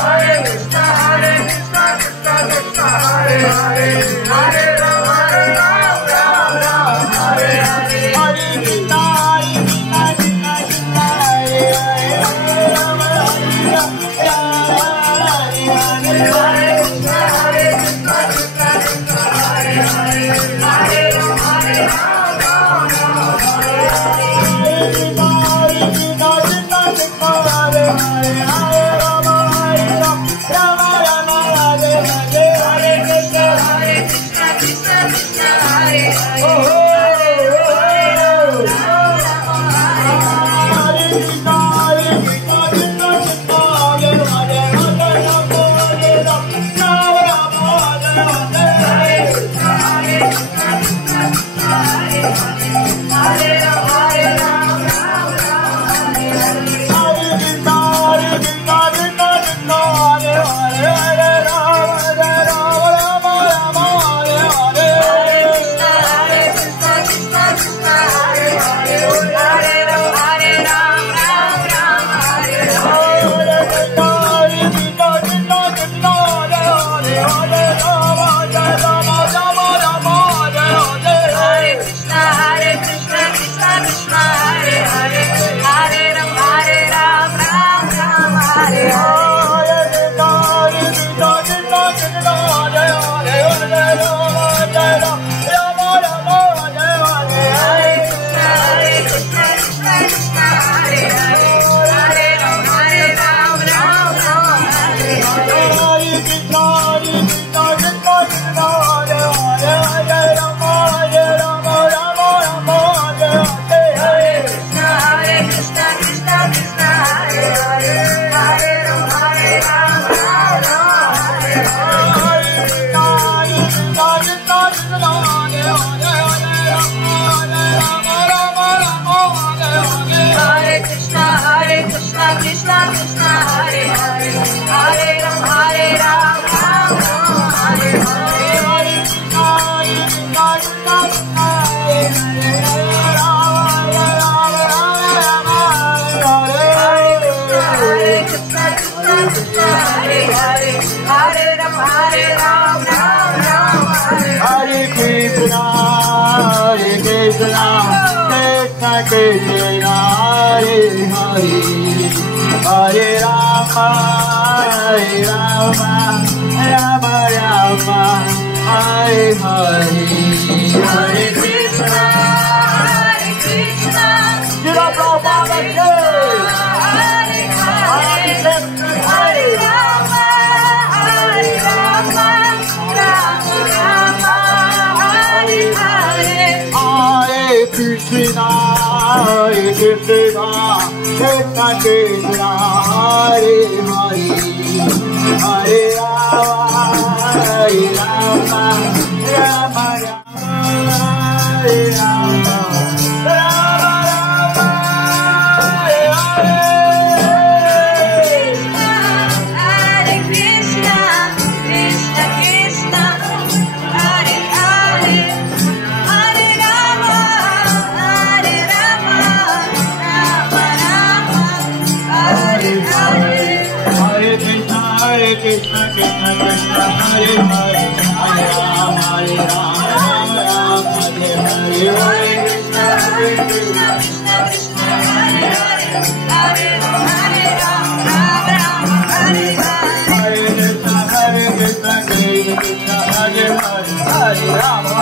Hare Hare Krishna, Krishna Krishna, Hare Hare, Hare Rama, Rama Rama, Hare Hare, Hare Krishna, Shila Prabhupada Jai, Hare Rama, Hare Rama, Rama Rama, Hare Hare, Hare Krishna, Krishna Krishna, Hare Hare, Hare Rama, Rama Rama, Hare Rama, Rama Rama, Hare Hare Krishna, Krishna Krishna, Hare Hare, Hare Rama, Hare Rama, Rama Rama, Hare Hare. Hare Krishna, Krishna Krishna, Hare Hare, Hare Rama, Rama Rama, Hare Hare, Hare Krishna, Krishna Krishna, Hare Hare, Hare Rama, Rama Rama, Hare Hare. Hare Krishna, Krishna Krishna, Hare Hare, Hare Rama,